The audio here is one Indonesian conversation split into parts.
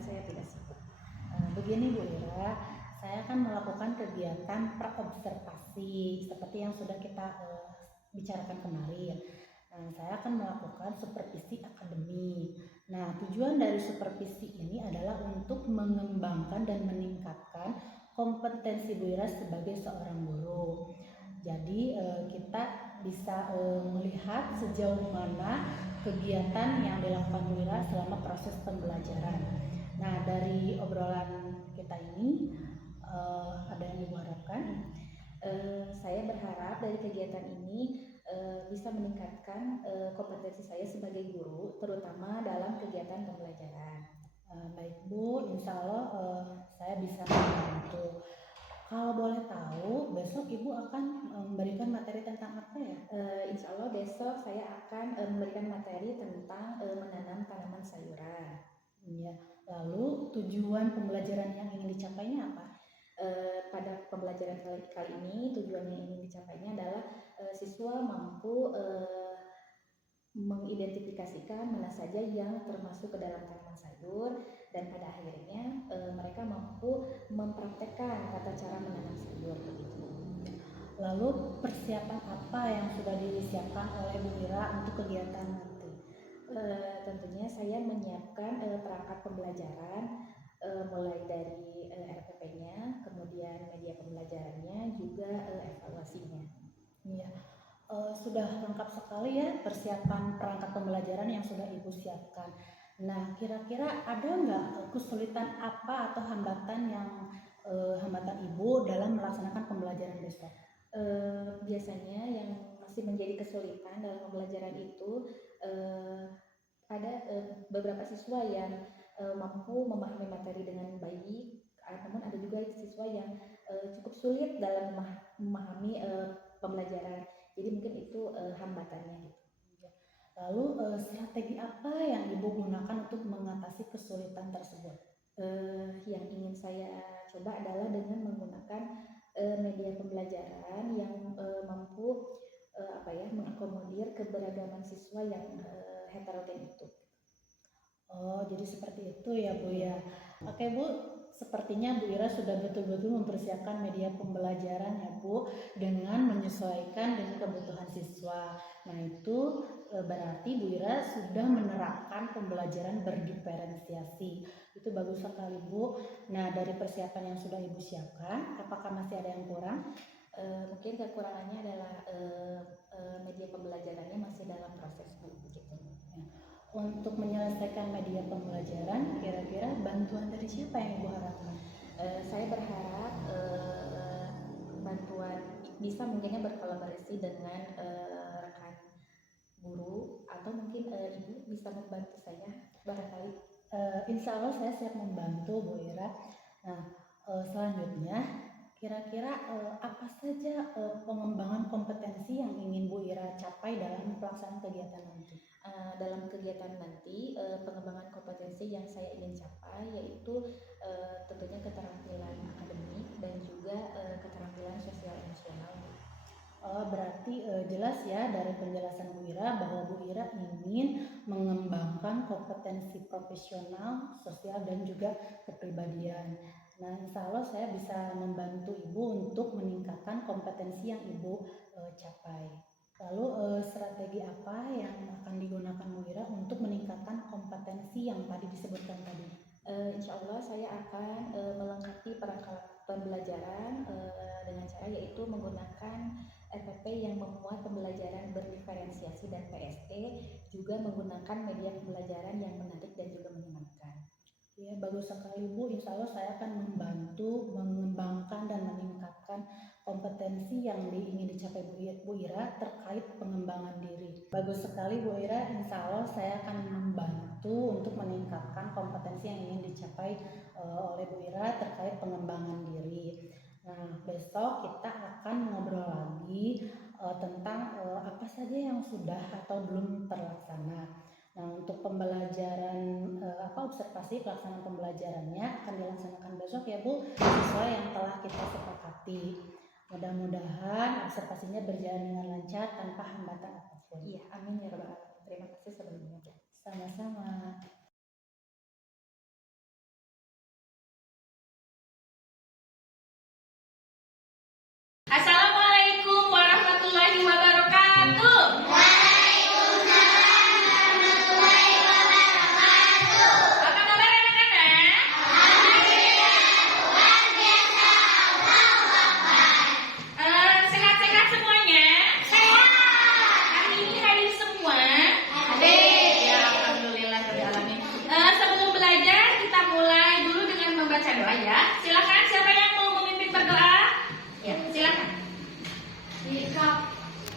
saya tidak sibuk. Begini Bu Ira, saya akan melakukan kegiatan praobservasi seperti yang sudah kita bicarakan kemarin. Saya akan melakukan supervisi akademik. Nah, tujuan dari supervisi ini adalah untuk mengembangkan dan meningkatkan kompetensi Bu Ira sebagai seorang guru. Jadi kita bisa melihat sejauh mana kegiatan yang dilakukan Bu Ira selama proses pembelajaran. Nah, dari obrolan kita ini ada yang Ibu harapkan? Saya berharap dari kegiatan ini bisa meningkatkan kompetensi saya sebagai guru, terutama dalam kegiatan pembelajaran. Baik Bu, insya Allah saya bisa membantu. Kalau boleh tahu, besok Ibu akan memberikan materi tentang apa ya? Insya Allah besok saya akan memberikan materi tentang menanam tanaman sayuran. Ya. Lalu tujuan pembelajaran yang ingin dicapainya apa? Pada pembelajaran kali ini tujuan yang ingin dicapainya adalah siswa mampu mengidentifikasikan mana saja yang termasuk ke dalam tanaman sayur, dan pada akhirnya mereka mampu mempraktekkan tata cara menanam sayur begitu. Lalu persiapan apa yang sudah disiapkan oleh Bu Ira untuk kegiatan nanti? Tentunya saya menyiapkan perangkat pembelajaran, mulai dari RPP-nya, kemudian media pembelajarannya, juga evaluasinya. Iya. Sudah lengkap sekali ya persiapan perangkat pembelajaran yang sudah Ibu siapkan. Nah, kira-kira ada nggak kesulitan apa atau hambatan hambatan Ibu dalam melaksanakan pembelajaran besok? Biasanya yang masih menjadi kesulitan dalam pembelajaran itu ada beberapa siswa yang mampu memahami materi dengan baik, namun ada juga siswa yang cukup sulit dalam memahami pembelajaran. Jadi mungkin itu hambatannya gitu. Lalu strategi apa yang Ibu gunakan untuk mengatasi kesulitan tersebut? Yang ingin saya coba adalah dengan menggunakan media pembelajaran yang mampu mengakomodir keberagaman siswa yang heterogen itu. Oh, jadi seperti itu ya Bu ya. Oke Bu, sepertinya Bu Ira sudah betul-betul mempersiapkan media pembelajaran ya Bu, dengan menyesuaikan dengan kebutuhan siswa. Nah itu berarti Bu Ira sudah menerapkan pembelajaran berdiferensiasi. Itu bagus sekali Bu. Nah dari persiapan yang sudah Ibu siapkan, apakah masih ada yang kurang? Mungkin kekurangannya adalah media pembelajarannya masih dalam proses Bu, begitu. Untuk menyelesaikan media pembelajaran, kira-kira bantuan dari siapa yang Ibu harapkan? Saya berharap bantuan bisa mungkinnya berkolaborasi dengan rekan guru, atau mungkin Ibu bisa membantu saya barangkali. Insya Allah saya siap membantu Bu Ira. Nah, selanjutnya kira-kira apa saja pengembangan kompetensi yang ingin Bu Ira capai dalam pelaksanaan kegiatan nanti? Dalam kegiatan nanti pengembangan kompetensi yang saya ingin capai yaitu tentunya keterampilan akademik dan juga keterampilan sosial emosional. Berarti jelas ya dari penjelasan Bu Ira bahwa Bu Ira ingin mengembangkan kompetensi profesional, sosial dan juga kepribadian. Nah, insya Allah saya bisa membantu Ibu untuk meningkatkan kompetensi yang Ibu capai. Lalu strategi apa yang akan digunakan Bu Ira untuk meningkatkan kompetensi yang tadi disebutkan tadi? Insya Allah saya akan melengkapi perangkat pembelajaran dengan cara yaitu menggunakan RPP yang memuat pembelajaran berdiferensiasi dan PST, juga menggunakan media pembelajaran yang menarik dan juga menyenangkan. Ya, bagus sekali Bu. Insya Allah saya akan membantu mengembangkan dan meningkatkan kompetensi yang ingin dicapai Bu Ira terkait pengembangan diri. Bagus sekali Bu Ira. Insya Allah saya akan membantu untuk meningkatkan kompetensi yang ingin dicapai oleh Bu Ira terkait pengembangan diri. Nah, besok kita akan ngobrol lagi tentang apa saja yang sudah atau belum terlaksana. Nah, untuk pembelajaran observasi pelaksanaan pembelajarannya akan dilaksanakan besok ya Bu, sesuai yang telah kita sepakati. Mudah-mudahan observasinya berjalan dengan lancar tanpa hambatan apapun. Iya, amin ya rabbal alamin. Terima kasih sebelumnya. Sama-sama. Assalamualaikum warahmatullahi wabarakatuh. Apa kabar anak-anak? Sehat-sehat semuanya? Sehat. Hari ini hadir semua? Hadir. Ya, alhamdulillah rabbil alamin. Sebelum belajar kita mulai dulu dengan membaca doa ya. Silakan siapa yang mau memimpin berdoa? Ya, silakan. Kita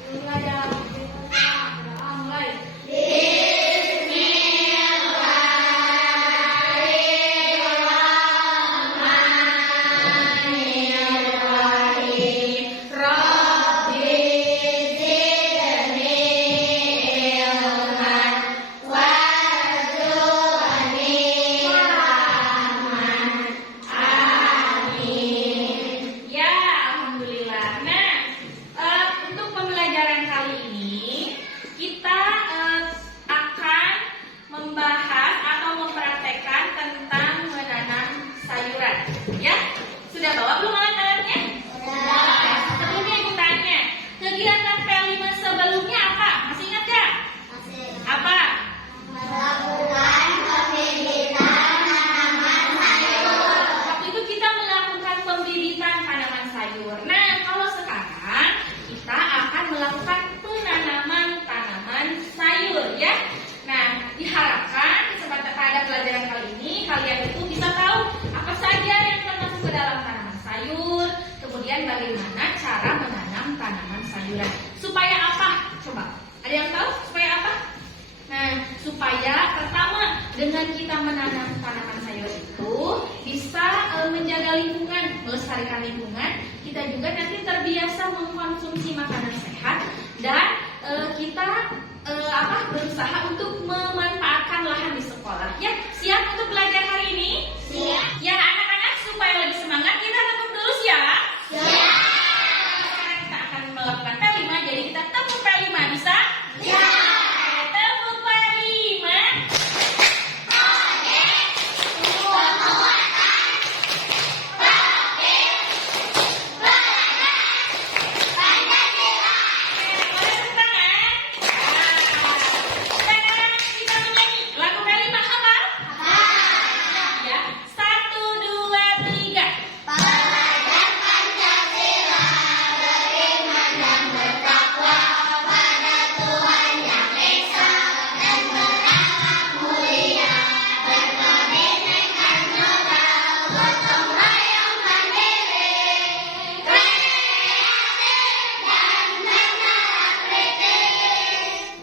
belajar berdoa mulai. Ya, alhamdulillah. Nah, untuk pembelajaran kali ini kita akan membahas atau mempraktekkan tentang menanam sayuran. Ya, sudah bawa belum alat-alatnya? Sudah. Sebelumnya ibu tanya, kegiatan P5 sebelumnya apa? Masih ingat gak? Masih. Apa? Waktu itu kita melakukan pembibitan tanaman sayur. Nah, kalau sekarang kita akan melakukan penanaman tanaman sayur ya. Nah, diharapkan kesempatan pada pelajaran kali ini kalian itu bisa tahu apa saja yang termasuk ke dalam tanaman sayur, kemudian bagaimana cara menanam tanaman sayuran. Supaya apa? Coba. Ada yang tahu supaya apa? Nah, supaya pertama dengan kita menanam tanaman sayur itu bisa menjaga lingkungan, melestarikan lingkungan, kita juga nanti terbiasa mengkonsumsi makanan sehat dan kita berusaha untuk memanfaatkan lahan di sekolah. Ya, siap untuk belajar hari ini? Siap. Ya, anak-anak supaya lebih semangat kita tepuk dulu siap? Siap. Sekarang kita akan melakukan P5, jadi kita tepuk P5 bisa? Ya. Tepuk P5. Sekarang kita menyanyi lagu P5 apa? Ya, 1, 2, 3.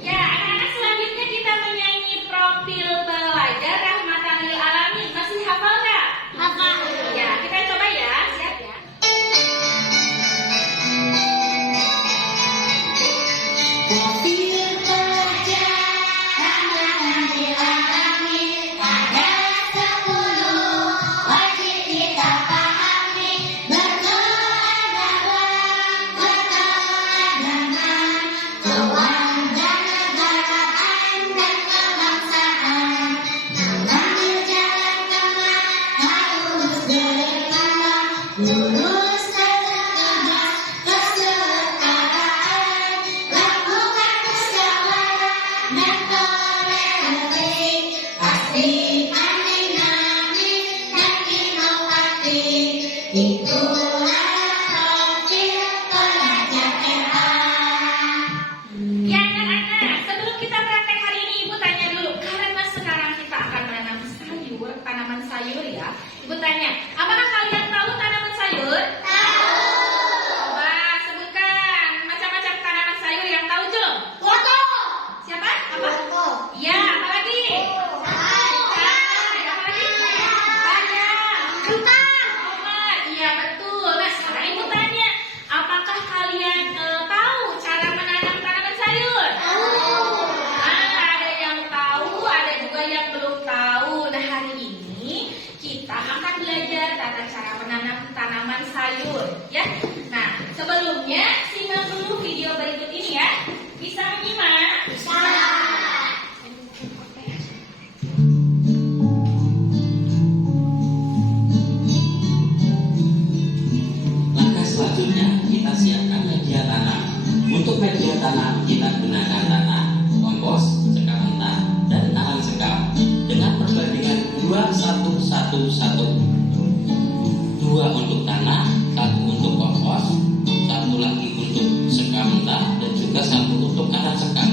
Ya, anak-anak selanjutnya kita menyanyi profil pelajar Rahmatan lil Alamin. Masih hafal nggak? Hafal. Ya, kita coba ya. Siap ya. Profil pelajar Rahmatan lil Alamin. Ada 10 wajib kita pahami. Berkeadaban, kewarganegaraan dan kebangsaan. Mengambil jalan tengah harus berimbang, lurus dan tegas kesetaraan. Lakukan musyawarah dan toleransi. Pastikan dinamis dan inovatif. Itulah profil pelajar RA. Ya anak-anak, sebelum kita praktek hari ini Ibu tanya dulu. Karena sekarang kita akan menanam sayur, tanaman sayur ya. Ibu tanya, apakah kalian tahu tanaman sayur? Tahu. Coba sebutkan macam-macam tanaman sayur yang tahu belum? Siapa? Apa? Iya, apa lagi? Apa lagi? Banyak. Tomat. Iya, betul. Nah, sekarang Ibu tanya, apakah kalian tahu cara menanam tanaman sayur? Ada yang tahu, ada juga yang belum tahu. Nah, hari ini kita akan belajar tata cara menanam tanaman sayur, ya. Nah, sebelumnya simak dulu video berikut ini ya. Bisa menyimak? Bisa. Langkah selanjutnya kita siap satu. 2 untuk tanah, 1 untuk kompos, 1 lagi untuk sekam mentah, dan juga 1 untuk akar sekam.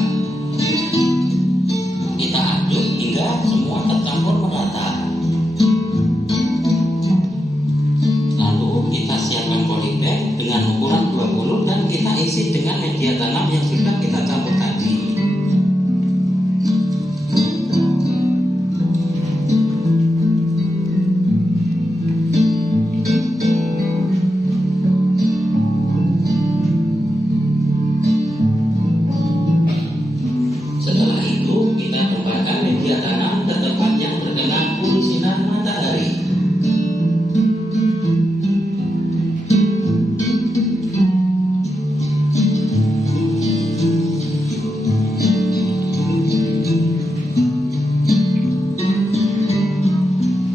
Kita aduk hingga semua tercampur merata. Lalu kita siapkan polybag dengan ukuran 20 dan kita isi dengan media tanam yang sudah kita campur tadi. Setelah itu kita tempatkan media tanam ke tempat yang terkena UV sinar matahari.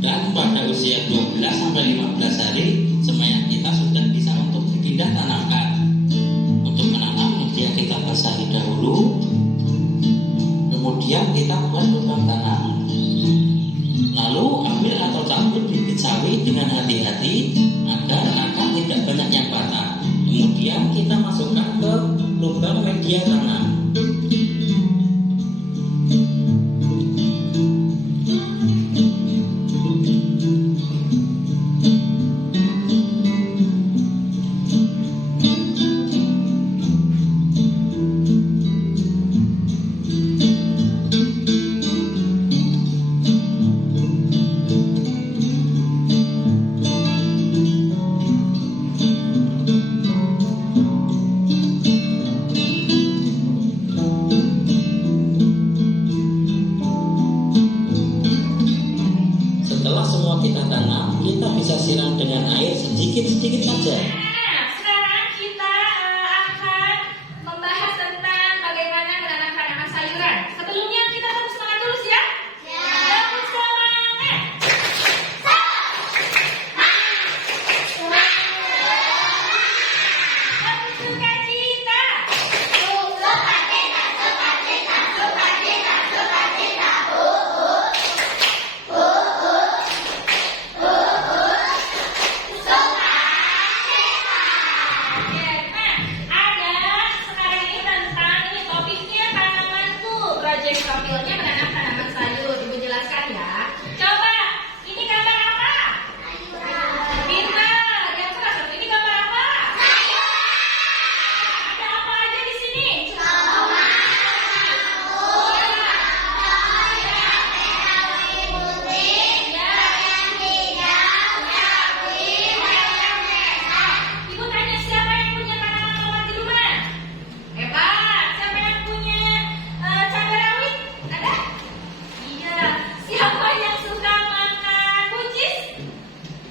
Dan pada usia 12-15 hari, semayang kita sudah bisa untuk dipindah tanamkan. Untuk menanam media kita basahi dahulu, kemudian kita buat lubang tanam. Lalu ambil atau campur bibit sawi dengan hati-hati agar akar tidak banyak yang patah. Kemudian kita masukkan ke lubang media tanam. Setelah semua kita tanam, kita bisa siram dengan air sedikit-sedikit saja. Nah, sekarang kita akan membahas tentang bagaimana menanam tanaman sayuran. Sebelumnya kita harus semangat dulu ya. Tepuk semangat. Tepuk sukacita. Profilnya menanam tanaman sayur. Ibu jelaskan ya. Coba, ini gambar apa? Pintar. Yang kelas satu ini gambar apa? Ada apa aja di sini? Ibu tanya siapa yang punya tanaman tomat di rumah? Hebat. Siapa yang punya cabai rawit? Ada? Iya. Siapa yang suka makan buncis?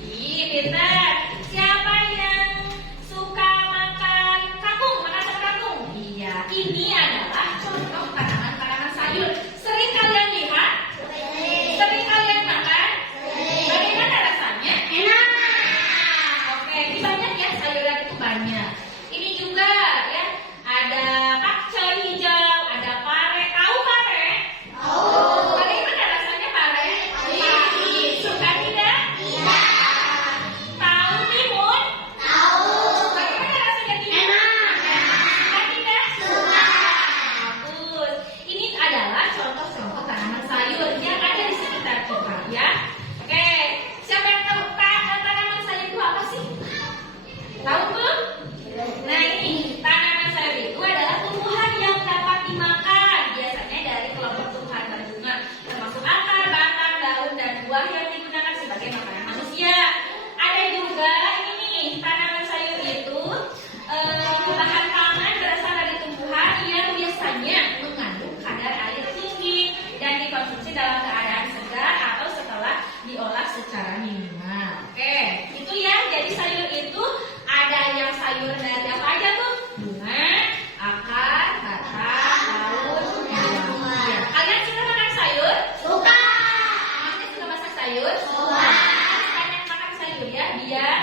Ih, pintar. Siapa yang suka makan kangkung? Makan kangkung? Iya. Ini adalah contoh tanaman-tanaman sayur. Sering kalian lihat? Sering kalian makan? Bagaimana rasanya? Enak. Oke, ini banyak ya, sayuran itu banyak. Ini juga ya, ada pakcoy hijau, ada pare. Tahu pare? Tahu. Bagaimana rasanya pare? Pahit. Suka tidak? Tidak. Tahu timun? Tahu. Bagaimana rasanya timun? Enak. Suka tidak? Suka. Bagus. Ini adalah contoh-contoh tanaman sayur yang ada di sekitar kita ya. Oke, siapa yang tahu tanaman sayur itu apa sih? Tahu belum? Nah, ini tanaman sayur itu adalah tumbuhan yang dapat dimakan, biasanya dari kelompok tumbuhan berbunga, termasuk akar, batang, daun, dan buah yang digunakan sebagai makanan manusia. Ada juga ini nih, tanaman sayur itu bahan pangan berasal dari tumbuhan yang biasanya mengandung kadar air tinggi dan dikonsumsi dalam keadaan segar atau setelah diolah secara minimal. Oke, itu ya. Jadi sayur itu ada yang sayur dari apa aja tuh? Bunga, akar, batang, daun, buah. Ya. Kalian suka makan sayur? Suka. Kalian suka masak sayur? Suka. Banyak makan sayur ya, biar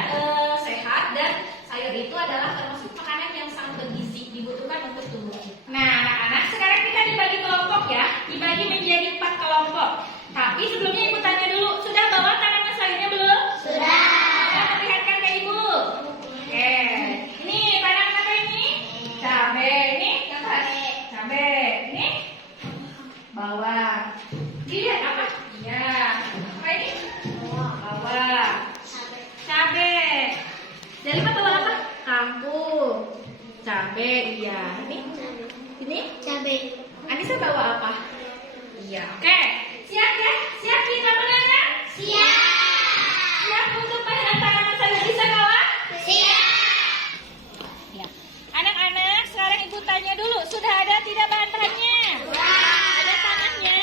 sehat, dan sayur itu adalah termasuk makanan yang sangat bergizi, dibutuhkan untuk tubuh kita. Nah, anak-anak, sekarang kita dibagi kelompok ya, dibagi menjadi 4 kelompok. Tapi sebelumnya ibu tanya dulu, sudah bawa tanaman sayur Cabe, iya. Ini? Cabai. Anissa bawa apa? Iya. Oke. Siap ya? Siap kita menanam? Siap. Siap untuk menanam tanaman sayur, bisa kawan? Siap. Ya. Anak-anak, sekarang ibu tanya dulu, sudah ada tidak bahan-bahannya? Ada tanahnya?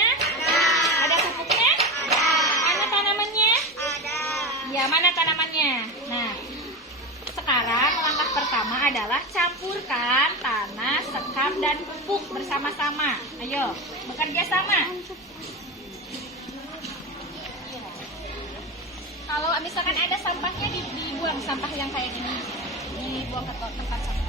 Ada pupuknya? Mana tanamannya? Ya, mana tanamannya? Nah, sekarang langkah pertama adalah campurkan tanah, sekam, dan pupuk bersama-sama. Ayo, bekerja sama. Kalau misalkan ada sampahnya, dibuang sampah yang kayak gini. Dibuang ke tempat sampah.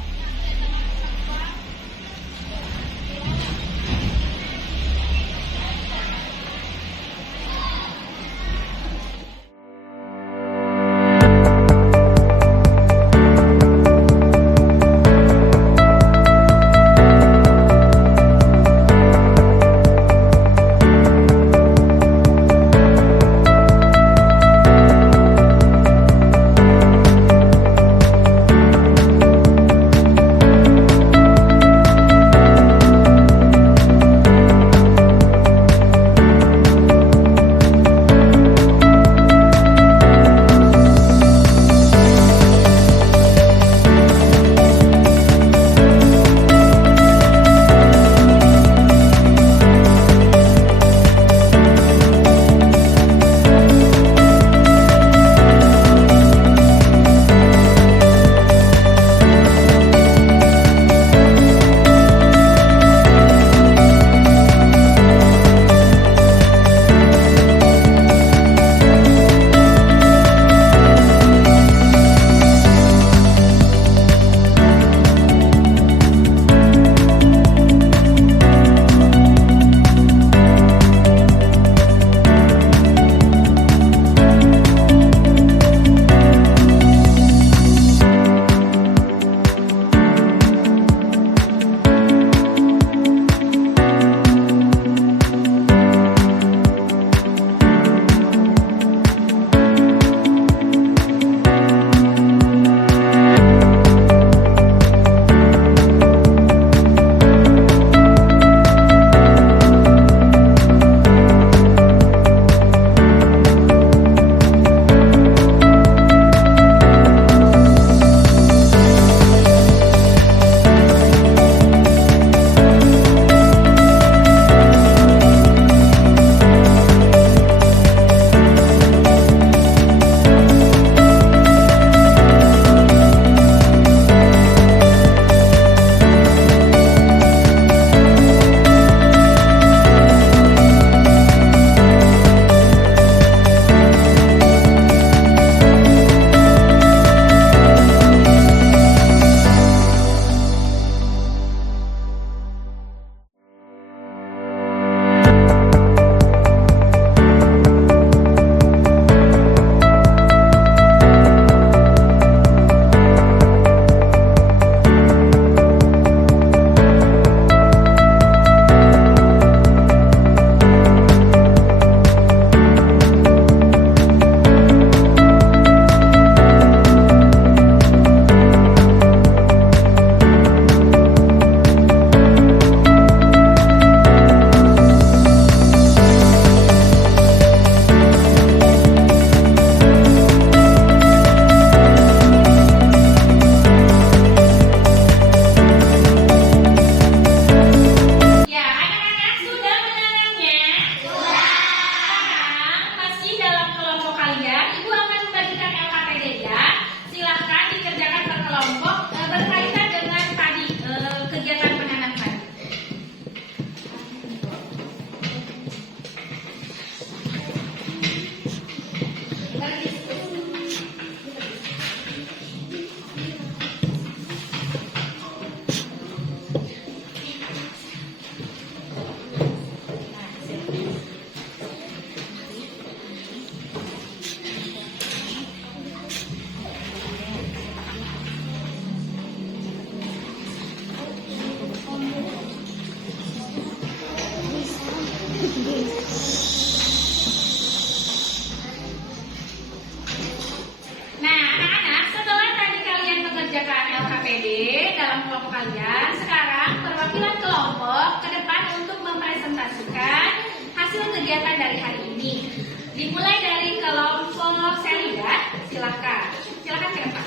kelompok kalian. Sekarang perwakilan kelompok ke depan untuk mempresentasikan hasil kegiatan dari hari ini. Dimulai dari kelompok Celia, silakan. Silakan ke depan.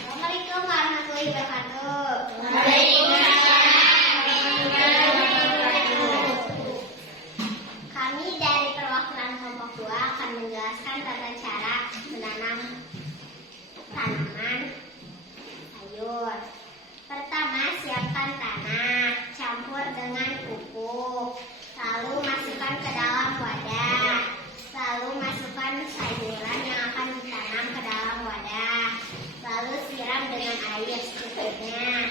Assalamualaikum warahmatullahi wabarakatuh. Kami dari perwakilan kelompok 2 akan menjelaskan tata cara menanam tanaman sayur. Pertama, siapkan tanah, campur dengan pupuk, lalu masukkan ke dalam wadah. Lalu masukkan sayuran yang akan ditanam ke dalam wadah. Lalu siram dengan air secukupnya.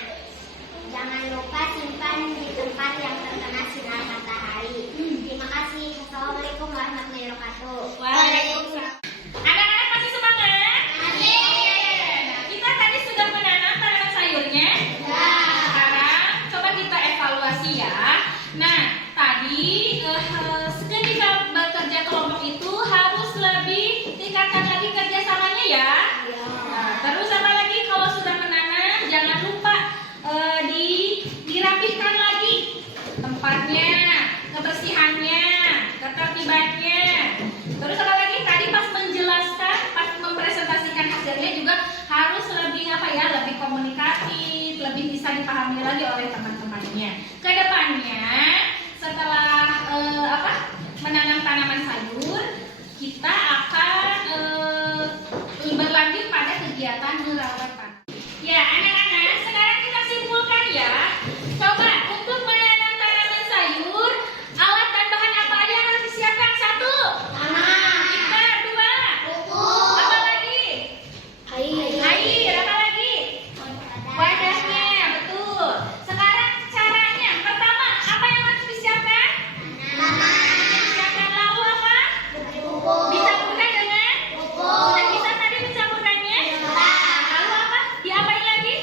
Jangan lupa simpan di tempat yang terkena sinar matahari. Terima kasih. Assalamualaikum warahmatullahi wabarakatuh. Waalaikumsalam. Anak-anak masih semangat? Kita tadi sudah menanam tanaman sayurnya? Sekarang coba kita evaluasi ya. Nah, tadi ketika bekerja kelompok itu harus lebih tingkatkan lagi kerjasamanya ya. Nah, terus apa lagi kalau sudah menanam jangan lupa dirapihkan lagi tempatnya, kebersihannya, ketertibannya. Terus apa lagi tadi pas menjelaskan, pas mempresentasikan hasilnya juga harus lebih lebih komunikatif, lebih bisa dipahami lagi oleh teman-temannya. Kedepannya setelah menanam tanaman sayur, kita akan berlanjut pada kegiatan merawat tanaman. Ya, anak-anak, sekarang kita simpulkan ya. Coba untuk menanam tanaman sayur, alat dan bahan apa aja yang harus disiapkan? 1. Kita 2. Apa lagi? Air. Apa lagi? Wadahnya, betul. Sekarang caranya. Pertama, apa yang harus disiapkan? Disiapkan lalu apa? Dicampurkan dengan? Sudah bisa tadi mencampurkannya? Lalu apa? Diapain lagi?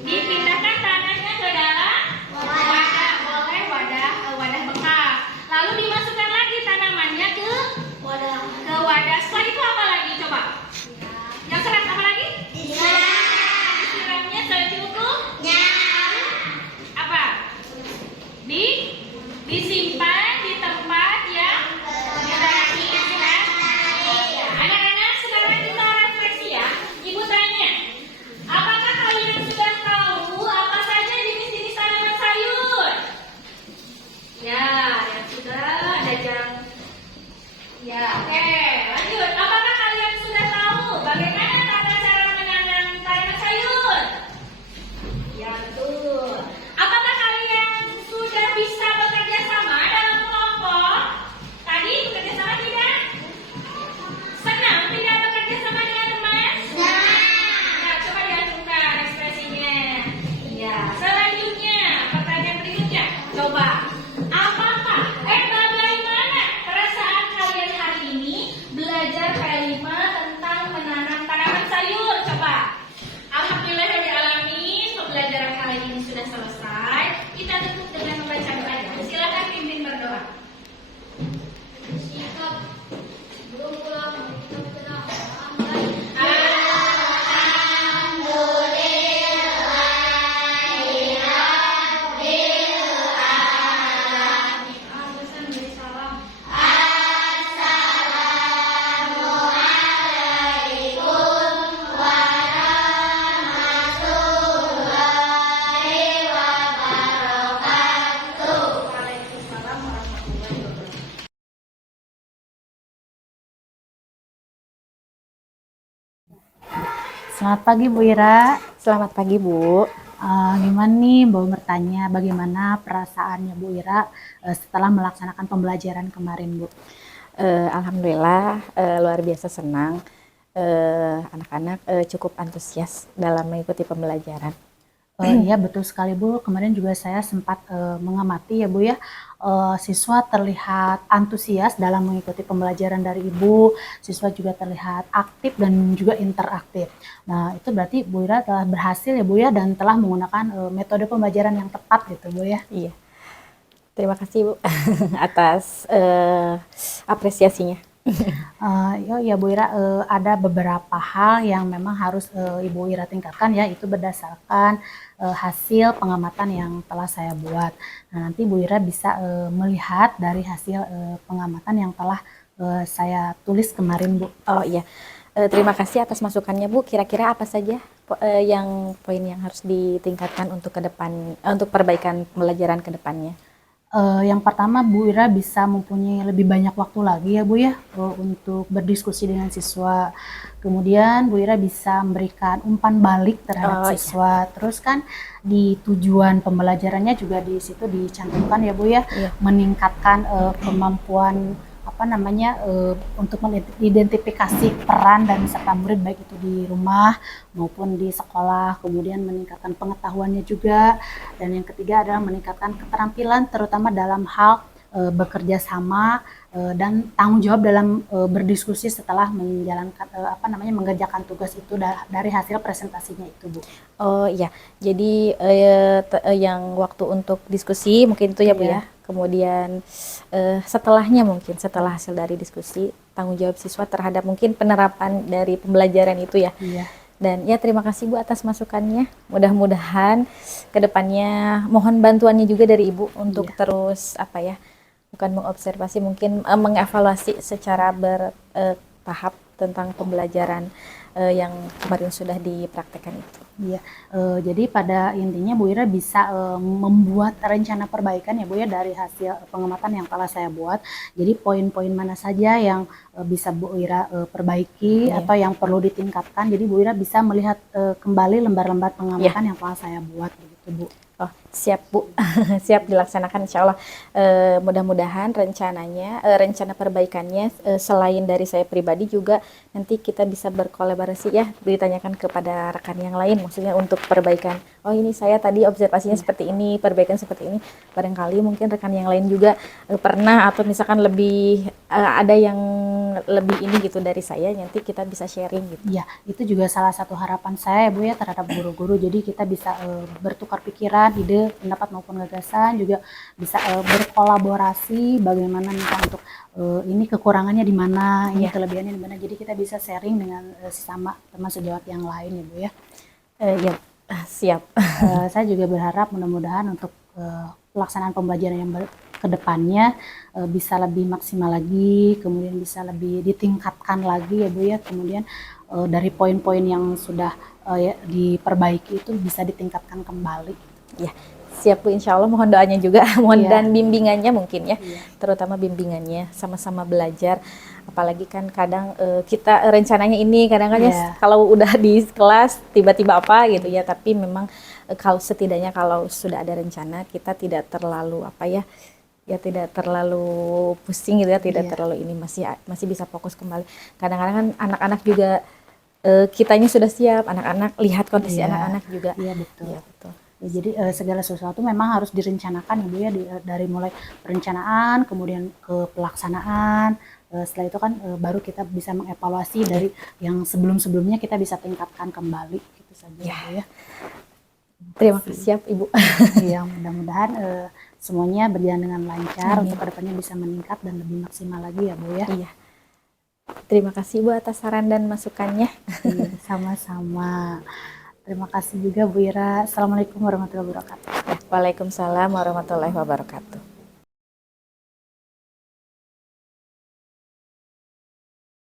Dipindahkan tanahnya ke dalam wadah, boleh wadah bekas. Lalu dimasukkan lagi tanamannya ke wadah. Setelah itu apa lagi? Coba. Yang serat apa lagi? Disiramnya secukupnya. Apa? Disimpan di tempat yang disimpan. Anak-anak, sekarang kita refleksi ya. Ibu tanya, apakah kalian sudah tahu apa saja jenis-jenis tanaman sayur? Ya, yang sudah ada yang. Ya, oke. Lanjut. Apakah kalian sudah tahu bagaimana tata cara menanam tanaman sayur? Ya, betul. Apakah kalian sudah bisa bekerja sama dalam kelompok? Tadi bekerja sama tidak? Senang tidak bekerja sama dengan teman? Nah, coba diacungkan ekspresinya. Ya, selanjutnya, pertanyaan berikutnya. Coba, bagaimana perasaan kalian hari ini belajar P5 tentang menanam tanaman sayur? Coba. Alhamdulillahirrahmanirrahim, pembelajaran kali ini sudah selesai. Kita tutup dengan membaca doa ya. Silakan pimpin berdoa. Waalaikumsalam warahmatullahi wabarakatuh. Selamat pagi Bu Ira. Selamat pagi Bu. Gimana nih, mau bertanya bagaimana perasaannya Bu Ira setelah melaksanakan pembelajaran kemarin Bu? Alhamdulillah luar biasa senang. Anak-anak cukup antusias dalam mengikuti pembelajaran. Iya betul sekali Bu, kemarin juga saya sempat mengamati ya Bu ya, siswa terlihat antusias dalam mengikuti pembelajaran dari Ibu, siswa juga terlihat aktif dan juga interaktif. Nah itu berarti Bu Ira telah berhasil ya Bu ya, dan telah menggunakan metode pembelajaran yang tepat gitu Bu ya. Iya. Terima kasih Bu atas apresiasinya. Ya Bu Ira, ada beberapa hal yang memang harus Ibu Ira tingkatkan ya, itu berdasarkan hasil pengamatan yang telah saya buat. Nah, nanti Bu Ira bisa melihat dari hasil pengamatan yang telah saya tulis kemarin, Bu. Oh iya, terima kasih atas masukannya Bu. Kira-kira apa saja yang poin yang harus ditingkatkan untuk ke depan, untuk perbaikan pembelajaran ke depannya? Yang pertama, Bu Ira bisa mempunyai lebih banyak waktu lagi ya Bu ya, untuk berdiskusi dengan siswa. Kemudian Bu Ira bisa memberikan umpan balik terhadap Oh, iya. siswa. Terus kan di tujuan pembelajarannya juga di situ dicantumkan ya Bu ya, Iya. meningkatkan kemampuan untuk mengidentifikasi peran dan serta murid baik itu di rumah maupun di sekolah, kemudian meningkatkan pengetahuannya juga, dan yang ketiga adalah meningkatkan keterampilan terutama dalam hal bekerja sama dan tanggung jawab dalam berdiskusi setelah menjalankan mengerjakan tugas itu dari hasil presentasinya itu Bu. Oh iya, jadi yang waktu untuk diskusi mungkin itu ya Bu Iya. ya. Kemudian setelahnya mungkin setelah hasil dari diskusi tanggung jawab siswa terhadap mungkin penerapan dari pembelajaran itu ya. Iya. Dan ya terima kasih Bu atas masukannya. Mudah-mudahan kedepannya mohon bantuannya juga dari Ibu untuk terus bukan mengobservasi mungkin mengevaluasi secara bertahap tentang pembelajaran yang kemarin sudah dipraktekkan itu. Iya, jadi pada intinya Bu Ira bisa membuat rencana perbaikan ya Bu ya dari hasil pengamatan yang telah saya buat. Jadi poin-poin mana saja yang bisa Bu Ira perbaiki Iya. atau yang perlu ditingkatkan. Jadi Bu Ira bisa melihat kembali lembar-lembar pengamatan yang telah saya buat begitu Bu. Oh, siap Bu, siap dilaksanakan insya Allah. Mudah-mudahan rencana perbaikannya selain dari saya pribadi juga nanti kita bisa berkolaborasi ya, ditanyakan kepada rekan yang lain, maksudnya untuk perbaikan. Oh ini saya tadi observasinya seperti ini, perbaikan seperti ini. Barangkali mungkin rekan yang lain juga pernah atau misalkan lebih ada yang lebih ini gitu dari saya, nanti kita bisa sharing gitu. Iya, itu juga salah satu harapan saya Bu ya terhadap guru-guru. Jadi kita bisa bertukar pikiran, ide, pendapat maupun gagasan, juga bisa berkolaborasi bagaimana misalnya untuk ini kekurangannya di mana, ini kelebihannya di mana. Jadi kita bisa sharing dengan sesama teman sejawat yang lain ya Bu ya. Ya, siap. Saya juga berharap mudah-mudahan untuk pelaksanaan pembelajaran yang kedepannya bisa lebih maksimal lagi, kemudian bisa lebih ditingkatkan lagi ya Bu ya. Kemudian dari poin-poin yang sudah diperbaiki itu bisa ditingkatkan kembali. Ya, siap Bu, insya Allah mohon doanya juga, mohon Iya. dan bimbingannya mungkin ya, Iya. terutama bimbingannya, sama-sama belajar. Apalagi kan kadang kita rencananya ini, kadang kan ya Iya. kalau udah di kelas tiba-tiba apa gitu ya, tapi memang kalau setidaknya kalau sudah ada rencana kita tidak terlalu tidak terlalu pusing gitu ya, tidak Iya. terlalu ini, masih bisa fokus kembali. Kadang-kadang kan anak-anak juga kitanya sudah siap, anak-anak lihat kondisi Iya. anak-anak juga. Iya betul. Iya, betul. Ya, jadi segala sesuatu memang harus direncanakan Ibu ya, dari mulai perencanaan kemudian ke pelaksanaan. Setelah itu kan baru kita bisa mengevaluasi dari yang sebelum-sebelumnya, kita bisa tingkatkan kembali gitu saja Ya. Bu ya. Terima kasih siap Ibu. Ya, mudah-mudahan semuanya berjalan dengan lancar, Amin. untuk kedepannya bisa meningkat dan lebih maksimal lagi ya Bu ya. Iya. Terima kasih Bu atas saran dan masukannya. Iya, sama-sama. Terima kasih juga Bu Ira. Assalamualaikum warahmatullahi wabarakatuh. Waalaikumsalam warahmatullahi wabarakatuh.